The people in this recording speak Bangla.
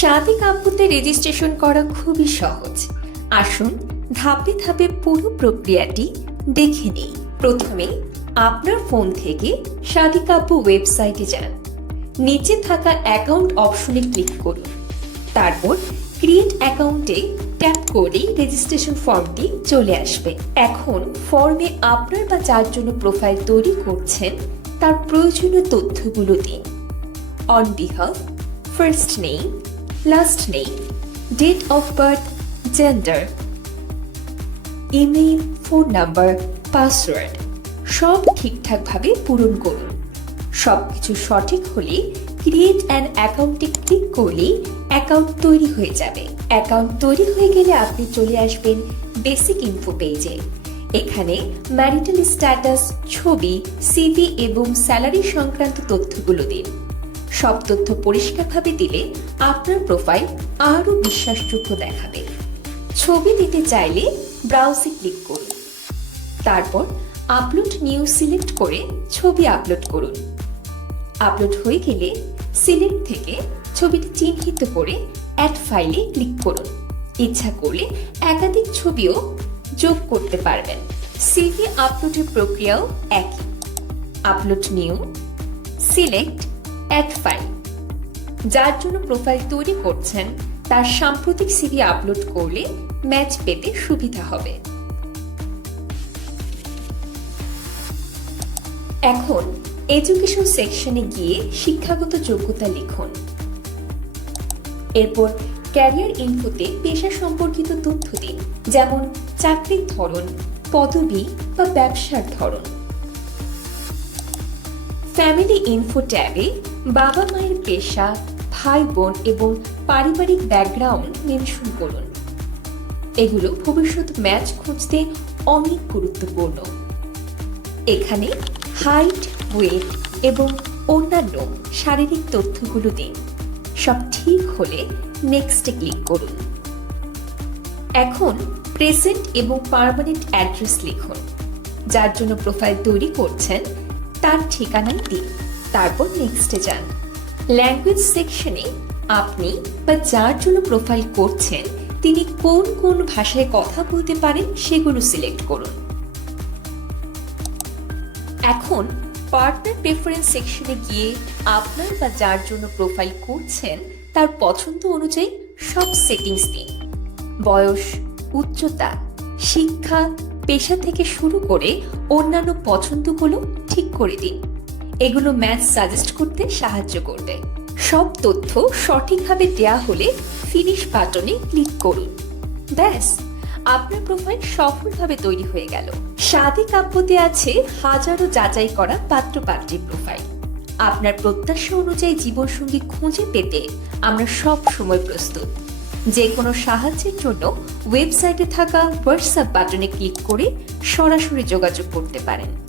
শাদি কাব্যতে রেজিস্ট্রেশন করা খুবই সহজ। আসুন ধাপে ধাপে পুরো প্রক্রিয়াটি দেখে নেই। প্রথমে আপনার ফোন থেকে শাদি কাব্য ওয়েবসাইটে যান। নিচে থাকা অ্যাকাউন্ট অপশনে ক্লিক করুন। তারপর ক্রিয়েট অ্যাকাউন্টে ট্যাপ করেই রেজিস্ট্রেশন ফর্মটি চলে আসবে। এখন ফর্মে আপনার বা যার জন্য প্রোফাইল তৈরি করছেন তার প্রয়োজনীয় তথ্যগুলো দিন। On behalf, first name, last name, date of birth, gender, email, phone number, password সব ঠিকঠাকভাবে পূরণ করুন। সবকিছু সঠিক হলে ক্রিয়েট অ্যান অ্যাকাউন্টে ক্লিক করলেই অ্যাকাউন্ট তৈরি হয়ে যাবে। অ্যাকাউন্ট তৈরি হয়ে গেলে আপনি চলে আসবেন বেসিক ইনফো পেজে। এখানে ম্যারিটাল স্ট্যাটাস, ছবি, সিভি এবং স্যালারি সংক্রান্ত তথ্যগুলো দিন। সব তথ্য পরিষ্কারভাবে দিলে আপনার প্রোফাইল আরও বিশ্বাসযোগ্য দেখাবে। ছবি দিতে চাইলে ব্রাউজে ক্লিক করুন। তারপর আপলোড নিউ সিলেক্ট করে ছবি আপলোড করুন। আপলোড হয়ে গেলে সিলেক্ট থেকে ছবিটি চিহ্নিত করে অ্যাড ফাইলে ক্লিক করুন। ইচ্ছা করলে একাধিক ছবিও যোগ করতে পারবেন। সিভি আপলোডের প্রক্রিয়াও একই। Upload new, select, add file. যার জন্য প্রোফাইল তৈরি করছেন তার সাম্প্রতিক সিভি আপলোড করলে ম্যাচ পেতে সুবিধা হবে। এখন এডুকেশন সেকশনে গিয়ে শিক্ষাগত যোগ্যতা লিখুন। এরপর ক্যারিয়ার ইনফোতে পেশা সম্পর্কিত তথ্য দিন, যেমন চাকরির ধরন, পদবি বা ব্যবসার ধরন। ফ্যামিলি ইনফো ট্যাবে বাবা মায়ের পেশা, ভাই বোন এবং পারিবারিক ব্যাকগ্রাউন্ড মেনশন করুন। এগুলো ভবিষ্যৎ ম্যাচ খুঁজতে অনেক গুরুত্বপূর্ণ। এখানে হাইট, ওয়েট এবং অন্যান্য শারীরিক তথ্যগুলো দিন। সব ঠিক হলে নেক্সটে ক্লিক করুন। এখন প্রেজেন্ট এবং পার্মানেন্ট অ্যাড্রেস লিখুন। যার জন্য প্রোফাইল তৈরি করছেন তার ঠিকানাই দিন। তারপর নেক্সটে যান। ল্যাঙ্গুয়েজ সেকশনে আপনি বা যার জন্য প্রোফাইল করছেন তিনি কোন কোন ভাষায় কথা বলতে পারেন সেগুলো সিলেক্ট করুন। এখন পার্টনার প্রেফারেন্স সেকশনে গিয়ে আপনার বা যার জন্য প্রোফাইল করছেন তার পছন্দ অনুযায়ী সব সেটিংস দিন। বয়স, উচ্চতা, শিক্ষা, পেশা থেকে শুরু করে অন্যান্য পছন্দগুলো ঠিক করে দিন। এগুলো ম্যাচ সাজেস্ট করতে সাহায্য করবে। সব তথ্য সঠিকভাবে দেয়া হলে ফিনিশ বাটনে ক্লিক করুন। ব্যাস, আপনার প্রোফাইল সফলভাবে তৈরি হয়ে গেল। শাদি কাব্যতে আছে হাজারো যাচাই করা পাত্র-পাত্রীর প্রোফাইল। আপনার প্রত্যাশা অনুযায়ী জীবনসঙ্গী খুঁজে পেতে আমরা সব সময় প্রস্তুত। যে কোনো সাহায্যের জন্য ওয়েবসাইটে থাকা হোয়াটসঅ্যাপ বাটনে ক্লিক করে সরাসরি যোগাযোগ করতে পারেন।